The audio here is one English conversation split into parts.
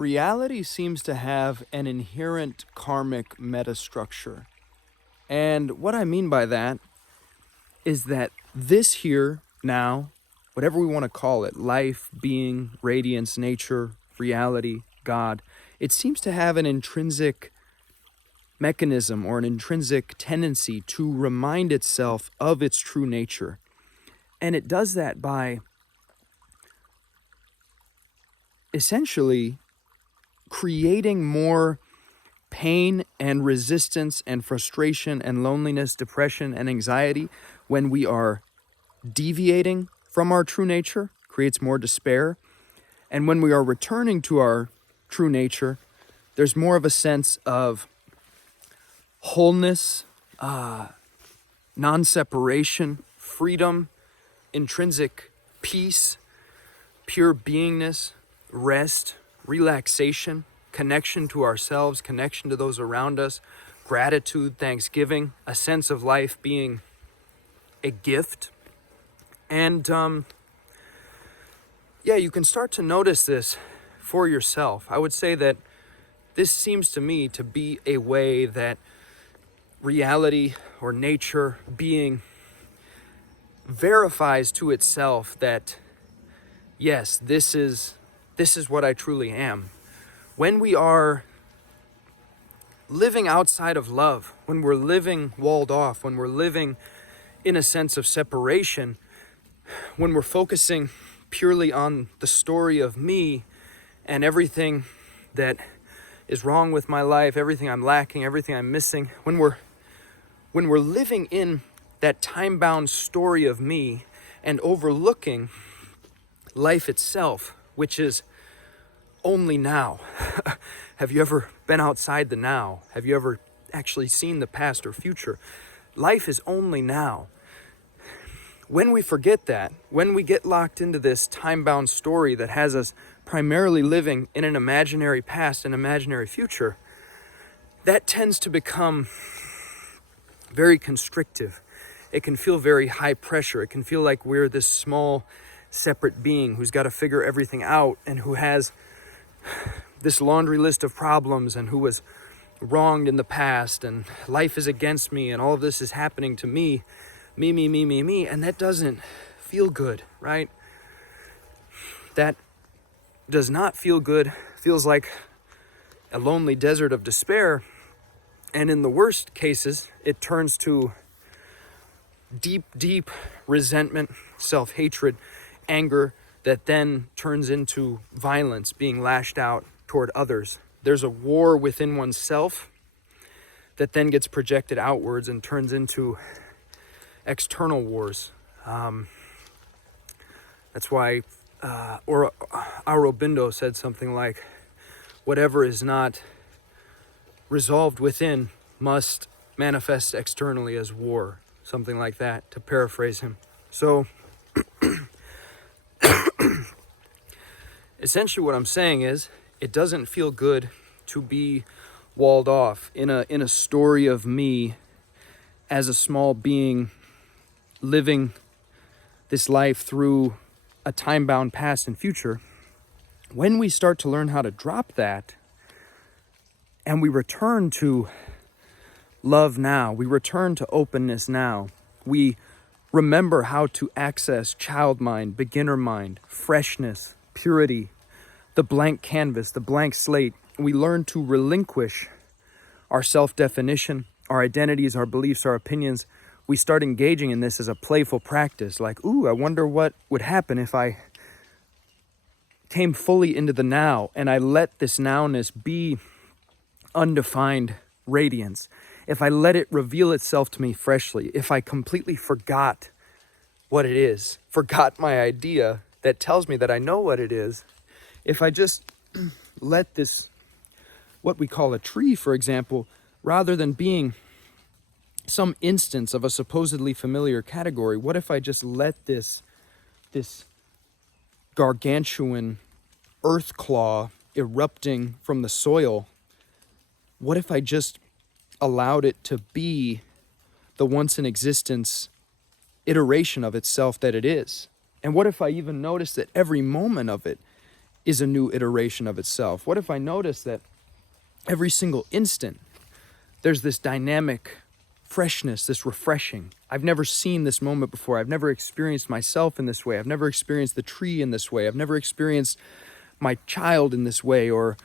Reality seems to have an inherent karmic metastructure. And what I mean by that is that this here, now, whatever we want to call it, life, being, radiance, nature, reality, God, it seems to have an intrinsic mechanism or an intrinsic tendency to remind itself of its true nature. And it does that by essentially creating more pain and resistance and frustration and loneliness, depression and anxiety when we are deviating from our true nature, creates more despair. And when we are returning to our true nature, there's more of a sense of wholeness, non-separation, freedom, intrinsic peace, pure beingness, rest, relaxation, connection to ourselves, connection to those around us, gratitude, thanksgiving, a sense of life being a gift. And you can start to notice this for yourself. I would say that this seems to me to be a way that reality or nature, being, verifies to itself that, yes, this is what I truly am. When we are living outside of love, when we're living walled off, when we're living in a sense of separation, when we're focusing purely on the story of me and everything that is wrong with my life, everything I'm lacking, everything I'm missing, when we're living in that time-bound story of me and overlooking life itself, which is only now. Have you ever been outside the now? Have you ever actually seen the past or future? Life is only now. When we forget that, when we get locked into this time-bound story that has us primarily living in an imaginary past and imaginary future, that tends to become very constrictive. It can feel very high pressure. It can feel like we're this small, separate being who's got to figure everything out and who has this laundry list of problems and who was wronged in the past and life is against me and all of this is happening to me, and that doesn't feel good, right? That does not feel good. Feels like a lonely desert of despair. And in the worst cases, it turns to deep resentment, self-hatred, anger that then turns into violence being lashed out toward others. There's a war within oneself that then gets projected outwards and turns into external wars. That's why Aurobindo said something like, whatever is not resolved within must manifest externally as war, something like that, to paraphrase him. So essentially what I'm saying is, it doesn't feel good to be walled off in a story of me as a small being living this life through a time-bound past and future. When we start to learn how to drop that and we return to love now, we return to openness now, we remember how to access child mind, beginner mind, freshness, purity, the blank canvas, the blank slate. We learn to relinquish our self-definition, our identities, our beliefs, our opinions. We start engaging in this as a playful practice, like, ooh, I wonder what would happen if I came fully into the now and I let this nowness be undefined radiance. If I let it reveal itself to me freshly, if I completely forgot what it is, forgot my idea that tells me that I know what it is, if I just let this, what we call a tree, for example, rather than being some instance of a supposedly familiar category, what if I just let this gargantuan earth claw erupting from the soil, what if I just allowed it to be the once in existence iteration of itself that it is? And what if I even noticed that every moment of it is a new iteration of itself? What if I notice that every single instant there's this dynamic freshness, this refreshing? I've never seen this moment before. I've never experienced myself in this way. I've never experienced the tree in this way. I've never experienced my child in this way, or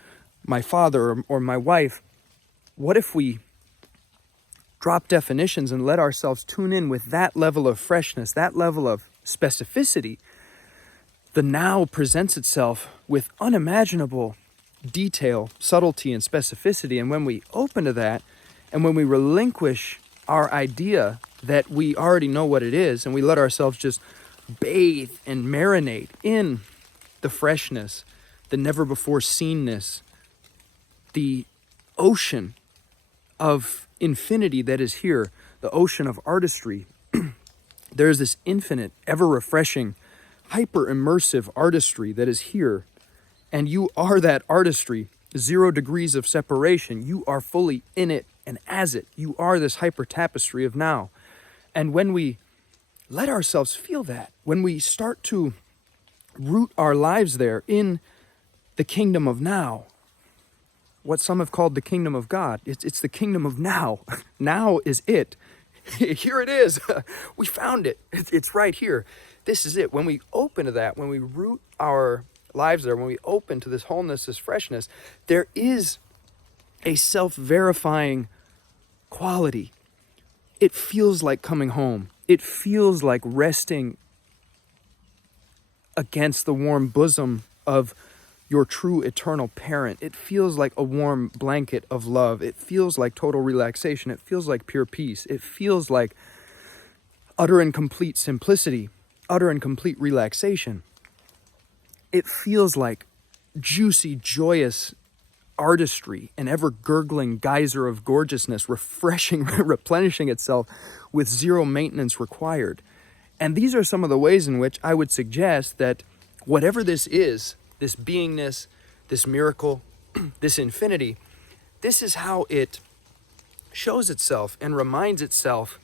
my father, or my wife. What if we drop definitions and let ourselves tune in with that level of freshness, that level of specificity? The now presents itself with unimaginable detail, subtlety, and specificity. And when we open to that, and when we relinquish our idea that we already know what it is, and we let ourselves just bathe and marinate in the freshness, the never before seenness, the ocean of infinity that is here, the ocean of artistry. There is this infinite, ever refreshing, hyper immersive artistry that is here. And you are that artistry, 0 degrees of separation. You are fully in it and as it. You are this hyper tapestry of now. And when we let ourselves feel that, when we start to root our lives there in the kingdom of now, what some have called the kingdom of God, it's the kingdom of now. Now is it. Here it is. We found it. It's right here. This is it. When we open to that, when we root our lives there, when we open to this wholeness, this freshness, there is a self-verifying quality. It feels like coming home. It feels like resting against the warm bosom of your true eternal parent. It feels like a warm blanket of love. It feels like total relaxation. It feels like pure peace. It feels like utter and complete simplicity, utter and complete relaxation. It feels like juicy, joyous artistry, an ever-gurgling geyser of gorgeousness, refreshing, replenishing itself with 0 maintenance required. And these are some of the ways in which I would suggest that whatever this is, this beingness, this miracle, this infinity, this is how it shows itself and reminds itself,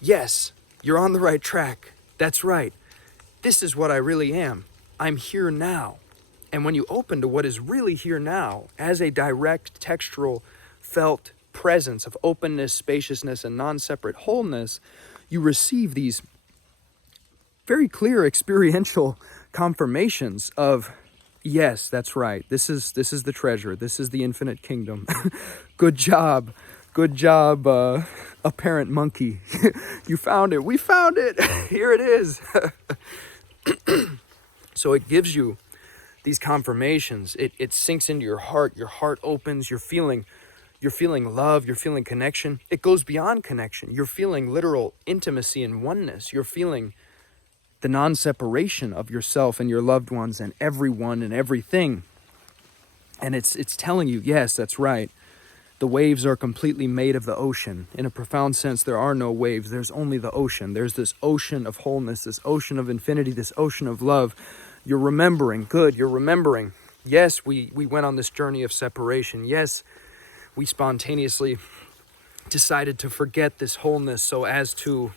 yes, you're on the right track. That's right. This is what I really am. I'm here now. And when you open to what is really here now as a direct, textural, felt presence of openness, spaciousness, and non-separate wholeness, you receive these very clear experiential confirmations of, yes, that's right. This is the treasure. This is the infinite kingdom. Good job. Good job, apparent monkey. You found it. We found it. Here it is. So it gives you these confirmations. It sinks into your heart. Your heart opens. You're feeling love. You're feeling connection. It goes beyond connection. You're feeling literal intimacy and oneness. You're feeling the non-separation of yourself and your loved ones and everyone and everything. And it's telling you, yes, that's right. The waves are completely made of the ocean. In a profound sense, there are no waves. There's only the ocean. There's this ocean of wholeness, this ocean of infinity, this ocean of love. You're remembering. Good, you're remembering. Yes, we went on this journey of separation. Yes, we spontaneously decided to forget this wholeness so as to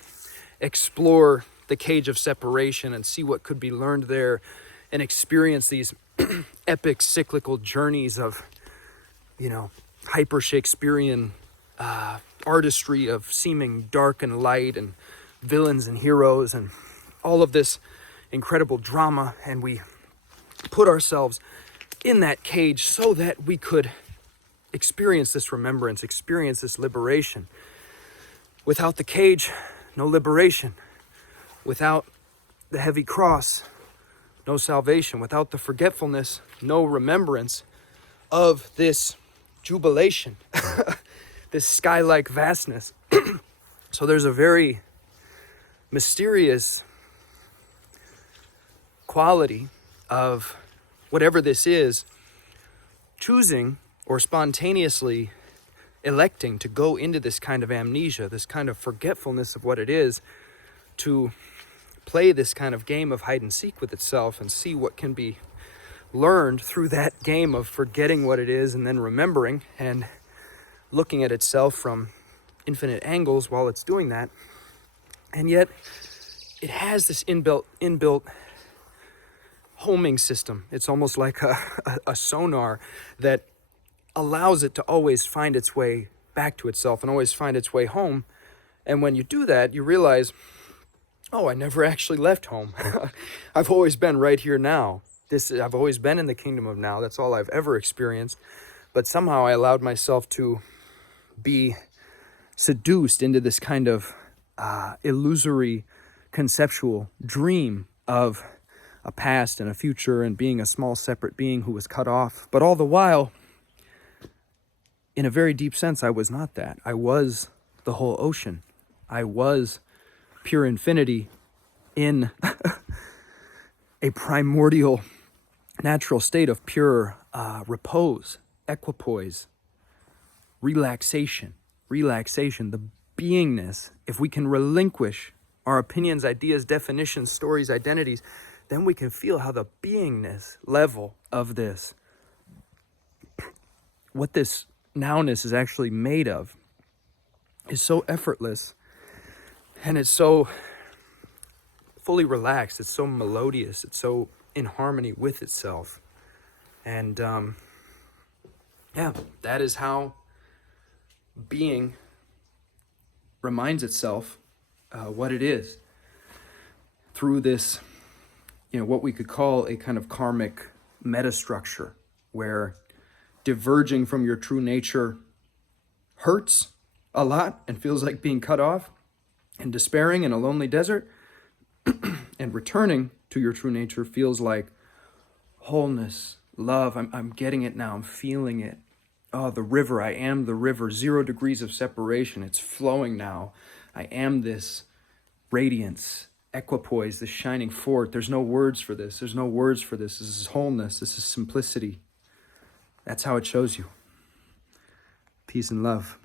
explore the cage of separation and see what could be learned there and experience these epic cyclical journeys of, hyper Shakespearean artistry of seeming dark and light and villains and heroes and all of this incredible drama. And we put ourselves in that cage so that we could experience this remembrance, experience this liberation. Without the cage, no liberation. Without the heavy cross, no salvation. Without the forgetfulness, no remembrance of this jubilation, this sky-like vastness. So there's a very mysterious quality of whatever this is, choosing or spontaneously electing to go into this kind of amnesia, this kind of forgetfulness of what it is, to play this kind of game of hide and seek with itself and see what can be learned through that game of forgetting what it is and then remembering and looking at itself from infinite angles while it's doing that. And yet it has this inbuilt homing system. It's almost like a sonar that allows it to always find its way back to itself and always find its way home. And when you do that, you realize, oh, I never actually left home. I've always been right here now. I've always been in the kingdom of now. That's all I've ever experienced. But somehow I allowed myself to be seduced into this kind of illusory conceptual dream of a past and a future and being a small separate being who was cut off. But all the while, in a very deep sense, I was not that. I was the whole ocean. I was pure infinity in a primordial natural state of pure repose, equipoise, relaxation, the beingness. If we can relinquish our opinions, ideas, definitions, stories, identities, then we can feel how the beingness level of this, what this nowness is actually made of, is so effortless, and it's so fully relaxed, it's so melodious, it's so in harmony with itself. And that is how being reminds itself what it is, through this, what we could call a kind of karmic metastructure, where diverging from your true nature hurts a lot and feels like being cut off and despairing in a lonely desert, and returning to your true nature feels like wholeness, love. I'm getting it now. I'm feeling it. Oh, the river. I am the river. 0 degrees of separation. It's flowing now. I am this radiance, equipoise, this shining forth. There's no words for this. This is wholeness. This is simplicity. That's how it shows you. Peace and love.